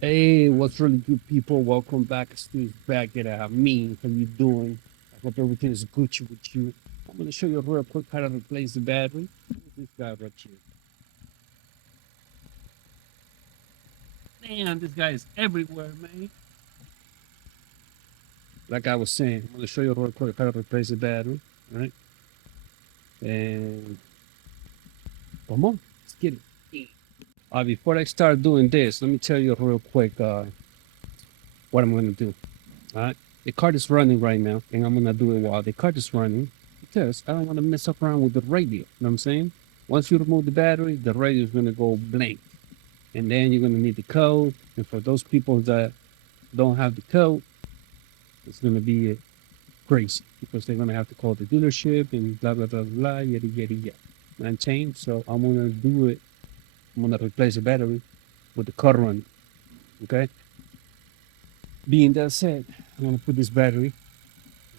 Hey, what's really good, people? Welcome back. Stu's back at me. How you doing? I hope everything is Gucci with you. I'm gonna show you real quick how to replace the battery. This guy right here. Man, this guy is everywhere, man. Like I was saying, I'm gonna show you real quick how to replace the battery, right? And come on, let's get it. Before I start doing this, let me tell you real quick what I'm gonna do. All right, the card is running right now, and I'm gonna do it while the card is running because I don't want to mess up around with the radio. You know what I'm saying? Once you remove the battery, the radio is gonna go blank, and then you're gonna need the code. And for those people that don't have the code, it's gonna be crazy because they're gonna have to call the dealership and blah blah blah blah yada yada yada. And change. So I'm gonna do it. I'm gonna replace the battery with the car running. Okay. Being that said, I'm gonna put this battery.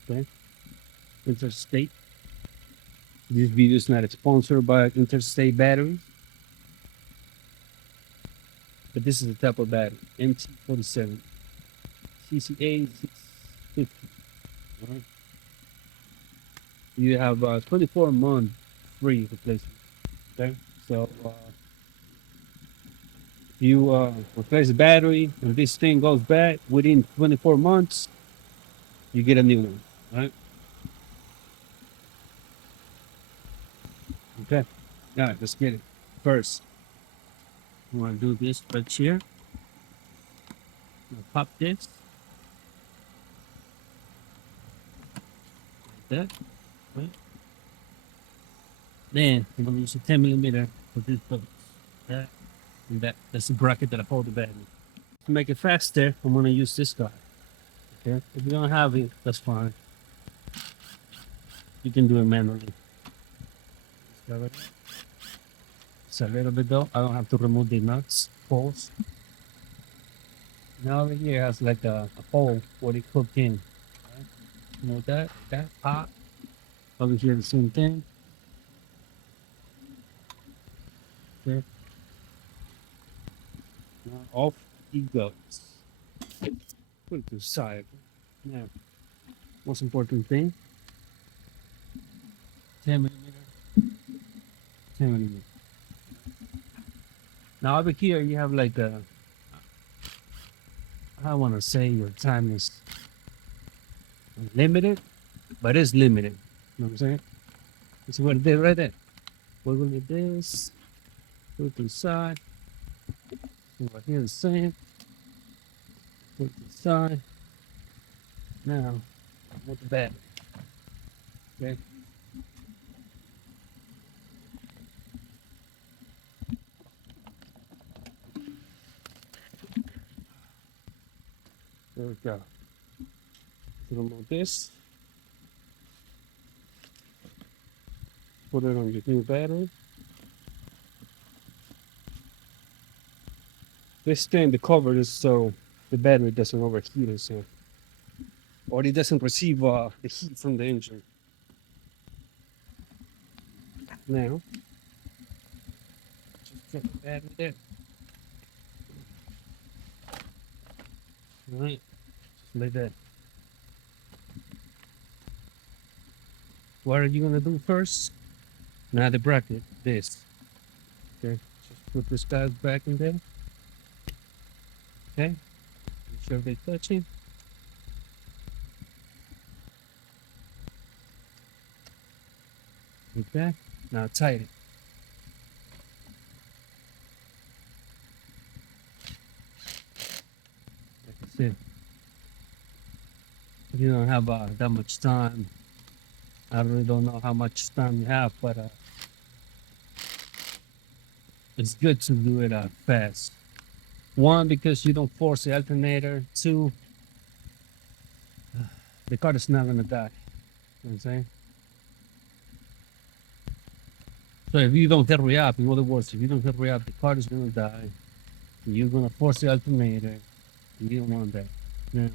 Okay. Interstate. This video is not sponsored by Interstate Batteries, but this is the type of battery, MT47, CCA 650. All right? You have 24-month free replacement. Okay, so if you replace the battery and this thing goes bad within 24 months, you get a new one. All right? Okay. All right, let's get it. First, we want to do this right here. Pop this like that. Right? Then I'm gonna use a 10 millimeter for this bolt. Okay? And that's the bracket that I hold the battery. To make it faster, I'm gonna use this guy. Okay. If you don't have it, that's fine. You can do it manually. It's a little bit though. I don't have to remove the nuts, bolts. Now over here has like a hole where it cooked in. Right? Remove that pot. Over here the same thing. Okay. Now off he goes. Put it to the side. Now, most important thing, 10 millimeter, 10 millimeter. Now over here you have like I want to say your time is limited, but it's limited. You know what I'm saying? This is what it did right there. Wiggle it this, put it to the side. Right here the same. Put it to the side. Now, with the back. Okay. There we go. Remove this. Put it on your new battery. This thing, the cover is so the battery doesn't overheat itself. Or it doesn't receive the heat from the engine. Now, just put the battery there. Alright, just like that. What are you gonna do first? Now the bracket, this. Okay, just put this guy back in there. Okay, make sure they touching. Okay, now tighten. Like I said, if you don't have that much time, I really don't know how much time you have, but it's good to do it fast. One, because you don't force the alternator. Two, the car is not gonna die. You know what I'm saying? So if you don't hurry up, in other words, if you don't hurry up, the car is gonna die. You're gonna force the alternator. You don't want that. Now,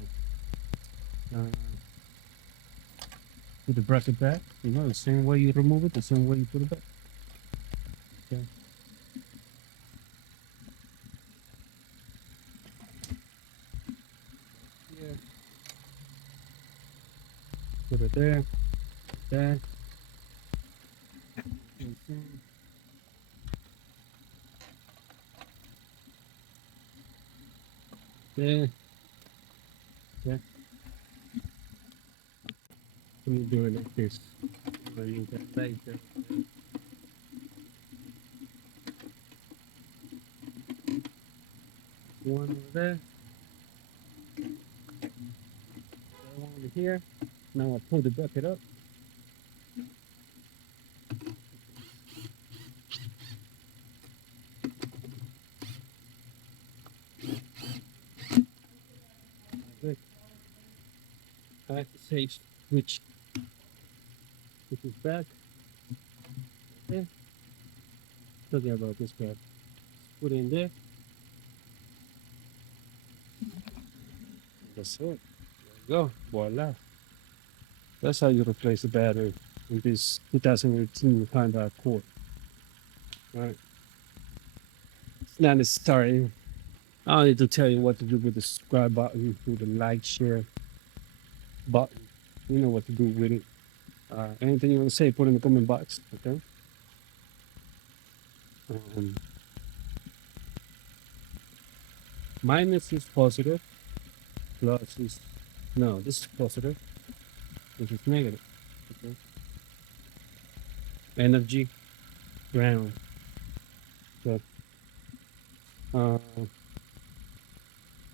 uh, put the bracket back. You know, the same way you remove it, the same way you put it back. Okay. Put it there, there, there, there. Let me do it like this. You got right there. One over there, one over here. Now I pull the bucket up. Good. I have to say which is back. There. Forget about this part. Put it in there. That's it. There you go. Voila. That's how you replace the battery in this 2018 Honda Accord. Right. It's not necessary. I don't need to tell you what to do with the subscribe button, with the like, share button. You know what to do with it. Anything you want to say, put in the comment box. Okay. Um, minus is positive. Plus is no. This is positive. This is negative. Okay. Energy ground. So, uh,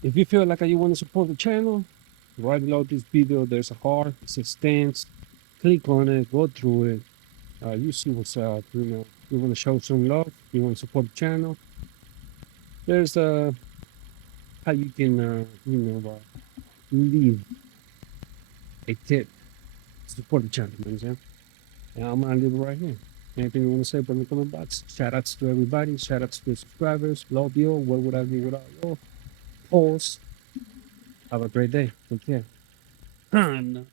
if you feel like you want to support the channel, right below this video, there's a heart. It says stance. Click on it. Go through it. You see what's up. You know, you want to show some love. You want to support the channel. There's how you can leave a tip to support the channel. You know what I'm saying? And I'm gonna leave it right here. Anything you want to say, put in the comment box. Shout outs to everybody. Shout outs to the subscribers. Love you. What would I do without you? Pause. Have a great day. Take care.